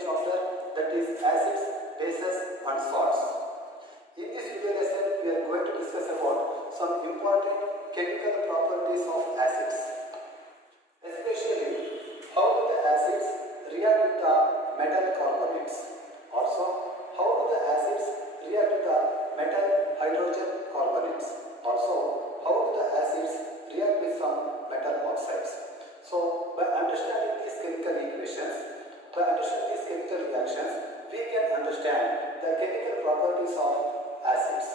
chapter, that is acids, bases and salts. In this video lesson, we are going to discuss about some important chemical properties of acids, especially how do the acids react with the metal carbonates. Also, how do the acids react with the metal hydrogen carbonates. Also, how do the acids react with some metal oxides. So, by understanding these chemical equations, by understanding these chemical reactions, we can understand the chemical properties of acids.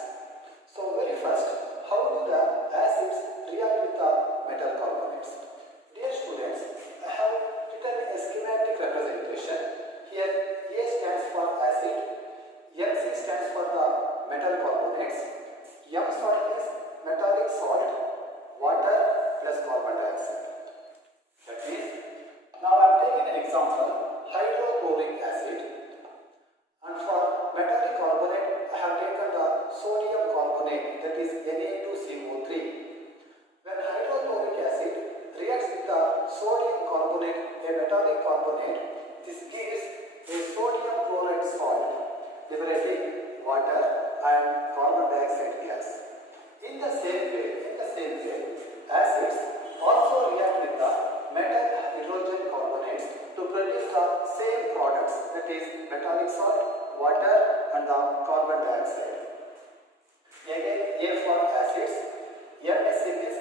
So, very first, how do the acids react with the metal carbonates? Dear students, I have written a schematic representation. Here, A stands for acid, Mc stands for the metal carbonates, M salt is metallic salt, water plus carbon dioxide. That means, now I am taking an example, hydrochloric acid, and for metallic carbonate I have taken the sodium carbonate, that is Na2CO3. When hydrochloric acid reacts with the sodium carbonate, a metallic carbonate, this gives a sodium chloride salt, liberating water and carbon dioxide gas. In the same way, acids also react with the metal hydrogen carbonates to produce the same products, that is metallic salt, water and the carbon dioxide. Again, A for acids, Mc is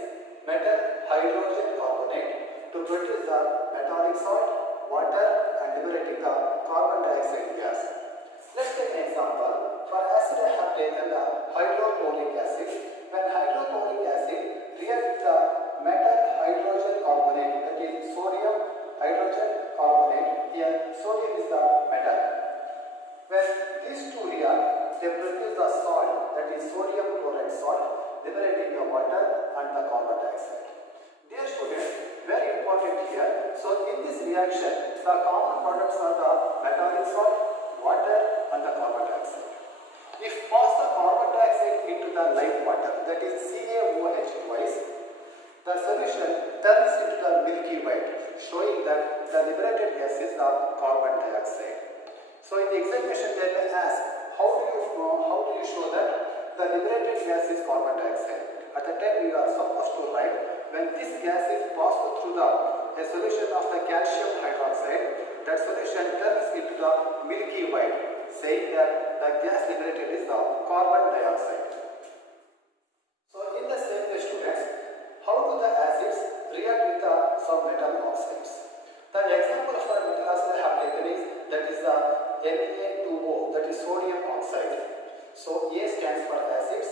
metal hydrogen carbonate to produce the metallic salt, water and liberating the carbon dioxide gas. Let's take an example. For acid I have taken the hydrochloric acid. When hydrochloric acid reacts with the metal hydrogen carbonate, that is sodium hydrogen carbonate, here sodium is the metal. When these two react, they produce the salt, that is sodium chloride salt, liberating the water and the carbon dioxide. Dear students, very important here. So in this reaction, the common products are the metallic salt, water and the carbon dioxide. If pass the carbon dioxide into the light water, that is CaOH twice, the solution turns into the milky white, showing that the liberated gas is the carbon dioxide. So in the examination they may ask, how do you show that the liberated gas is carbon dioxide? At the time you are supposed to write, when this gas is passed through a solution of the calcium hydroxide, that solution turns into the milky white, saying that the gas liberated is the carbon dioxide. So in the same way students, how do the acids react with some metal oxides? The example for metal oxide I have taken is, that is the Na2O, that is sodium oxide. So A stands for acids,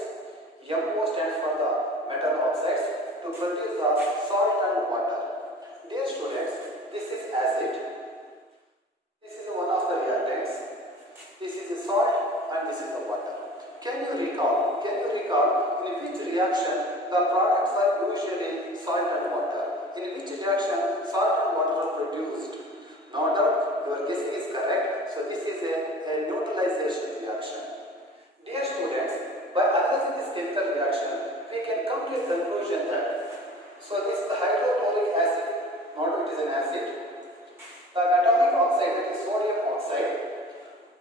MO stands for the metal oxides to produce the salt and water. Dear students, this is acid, this is one of the reactants, this is the salt and this is the water. Can you recall in which reaction the products are usually salt and water? In which reaction salt and water are produced? No doubt your guess is correct. So this is a neutralization reaction. Dear students, by analyzing this chemical reaction, we can come to a conclusion that, so this is the hydrochloric acid, no doubt it is an acid. The metallic oxide, that is sodium oxide,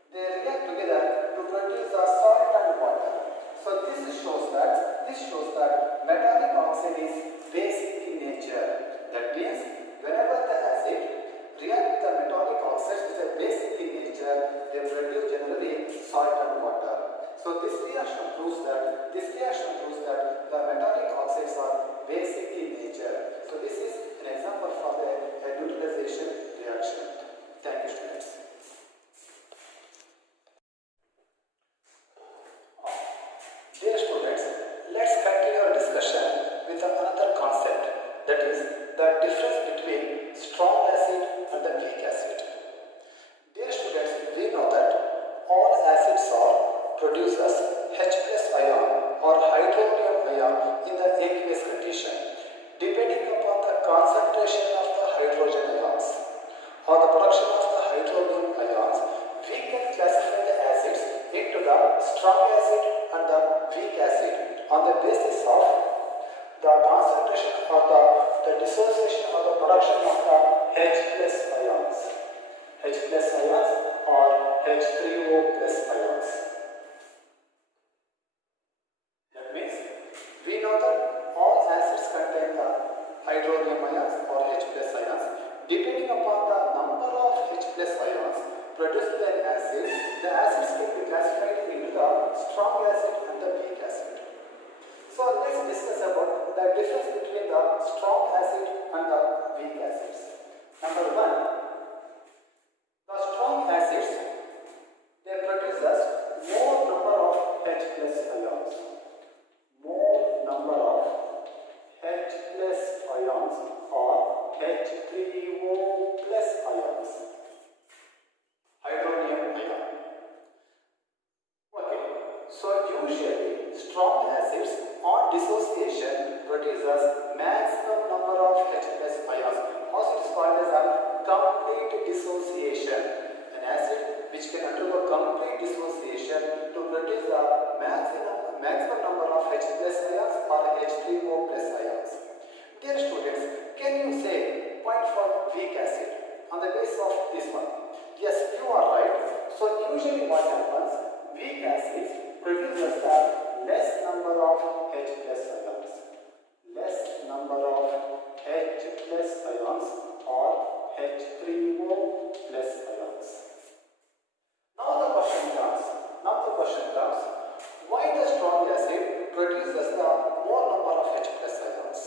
they react together to produce the salt and water. So this shows that metallic oxide is basic in nature. That means whenever the acid react with the metallic oxides which are basic in nature, they produce generally salt and water. So this reaction proves that the metallic oxides are basic in nature. So this is an example for a neutralization reaction. Thank you students. Dear students, let's continue our discussion with another concept, that is the difference between strong acid and the weak acid. Dear students, we know that all acids produces H plus ion or hydronium ion in the aqueous condition, depending upon the concentration of the hydrogen ions or the production of the hydronium ions. We can classify the acids into the strong acid and the weak acid on the basis of the concentration or the dissociation or the production of the H plus ions. H plus ions or H3O plus ions. That means we know that all acids contain the hydronium ions or H plus ions. Depending upon the number of H plus ions produced by an acid, the acids can be classified into the strong acid and the weak acid. So let's discuss about the difference between the strong acid and the weak acids. Number one, the strong acids, they produce us more number of H plus ions. More number of H plus ions or H3O plus ions. Hydronium ion. Okay, so usually strong acids on dissociation produces maximum number of H plus ions. Also it is called as a complete dissociation. An acid which can undergo complete dissociation to produce the maximum number of H plus ions or H3O plus ions. Dear students, can you say point for weak acid on the basis of this one? Yes, you are right. So usually what happens, weak acids produces the less number of H plus ions. Less number of H plus ions or H3O plus ions. Now the question comes, why the strong acid produces the more number of H plus ions?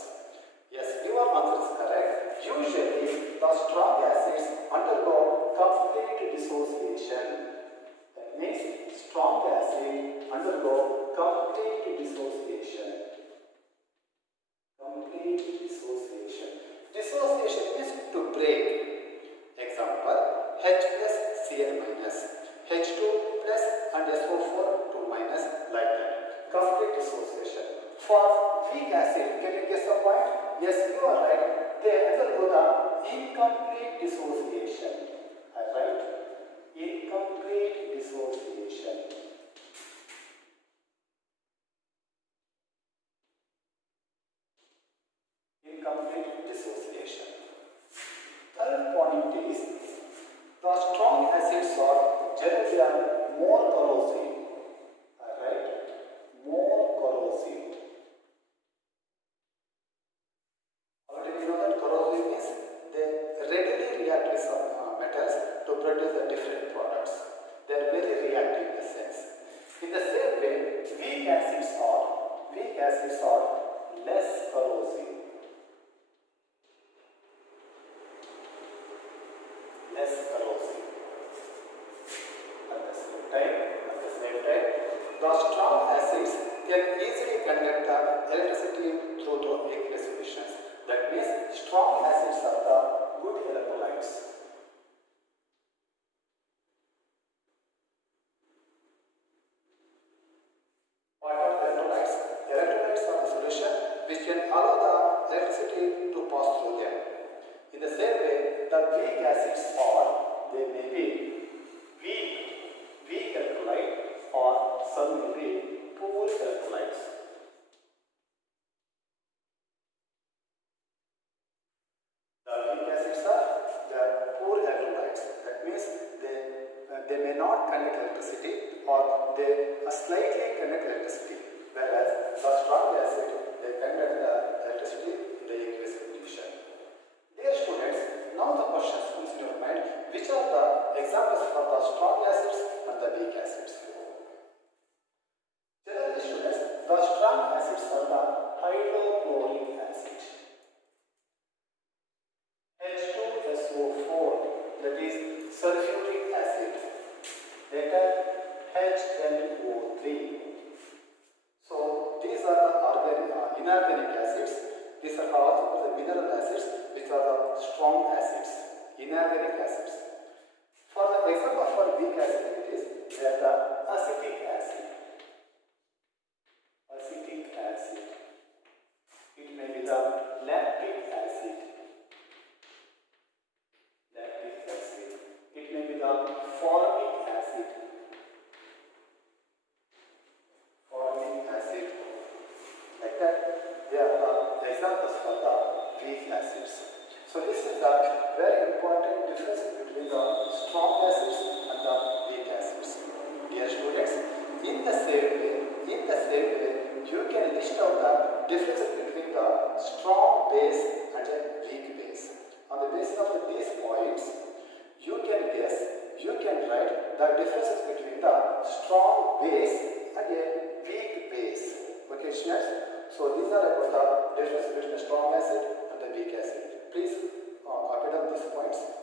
Yes, your answer is correct. Usually the strong acids undergo complete dissociation. That means strong acid undergo complete dissociation. Complete dissociation. Dissociation means to break. Example, H plus Cl minus, H2 plus and SO4 2 minus, like that. Complete dissociation. For weak acid, can you guess the point? Yes, you are right. They undergo the incomplete dissociation. Alright? Incomplete dissociation. Incomplete dissociation. Third point is, the strong acids are generally more corrosive. Alright? More corrosive. Already we know that corrosive means they readily react with some metals to produce the different products. They are very reactive in a sense. In the same way, weak acids are less corrosive. Less corrosive. At the same time, the strong acids can easily conduct the electricity through the aqueous solutions. That means strong acids are the good electrolytes. What are the electrolytes? Electrolytes are the solution which can allow the electricity to pass through them. In the same way, the weak acids they may be weak electrolyte or some may be poor electrolytes. The weak acids are poor electrolytes. That means they may not conduct electricity or they slightly conduct electricity. Whereas the strong acid, they conduct the electricity in the aqueous condition. Dear students, now the questions comes in your mind, which are the examples for the strong acids and the weak acids? Generally students, the strong acids are the hydrochloric acid. H2SO4, that is sulfuric acid. Later HNO3. So these are the inorganic acids. These are also the mineral acids, which are the strong acids, inorganic acids. For the example for weak acid, it is they are the acetic acid. Acetic acid. It may be the lactic acid. Lactic acid. It may be the formic acid. Formic acid. Like that, they are the examples for the weak acids. So this is the very important difference between the strong differences between the strong base and a weak base. On the basis of these points, you can guess, you can write the differences between the strong base and a weak base. Okay, students? So these are about the difference between a strong acid and the weak acid. Please copy down these points.